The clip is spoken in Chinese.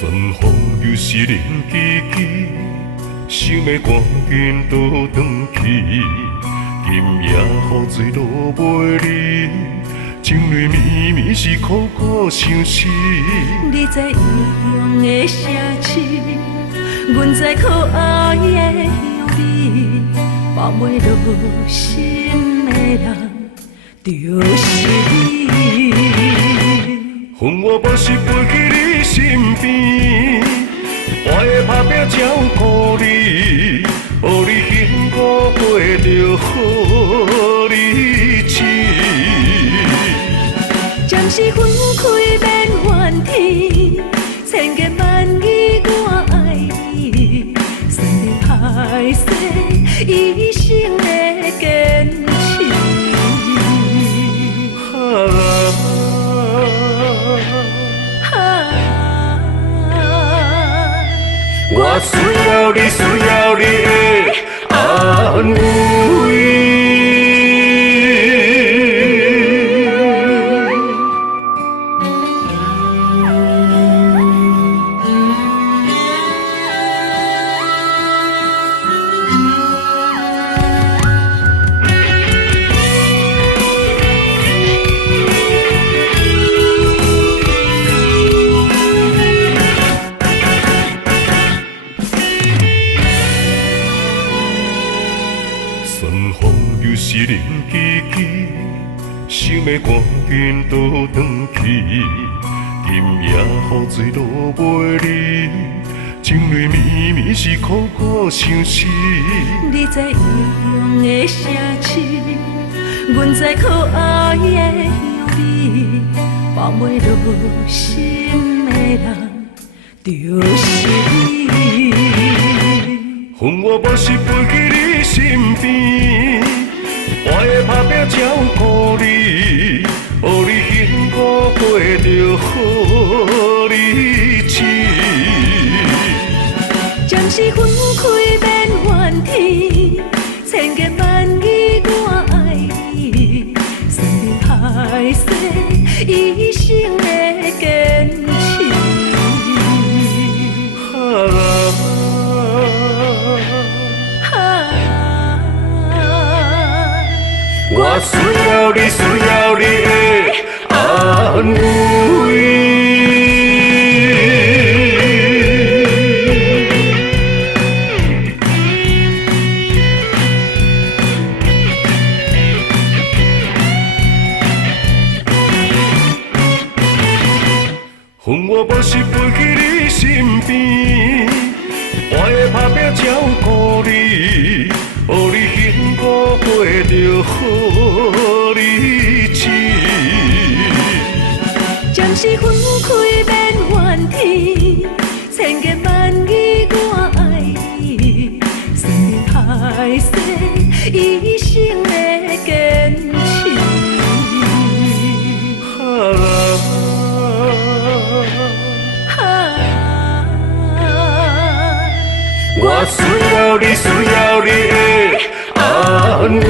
酸风又是冷凄凄，想要赶紧倒转去。今夜雨水落袂离，情泪绵绵是苦苦相思。你知意中的城市，阮知可爱的乡里，放袂落心的人就是你。恨我无时飞去你身边，我会打拼照顾你，予你幸福过着好日子。将是分开免怨天，千言万语我爱你，算你歹势，一生的坚持。我需要你，需要你的安慰。酸风又是冷凄凄，想要赶紧倒转去。今夜雨水落袂离，情泪绵绵是苦苦相思。你知意中的城市，阮知可爱的乡里，放袂落心的人就是你。恨我无时飞去你身边，我会打拼照顾你，予你幸福过着好日子。将是分开免怨天，千言万语我爱你，算你歹势，一生的坚持。我需要你，需要你的安慰。恨我无时飞去你身边，我会打拼照顾你，予你幸福过着好日子。将是分开免怨天，千言万语我爱你，算你歹势，一生的坚持。我需要你，需要你的安慰。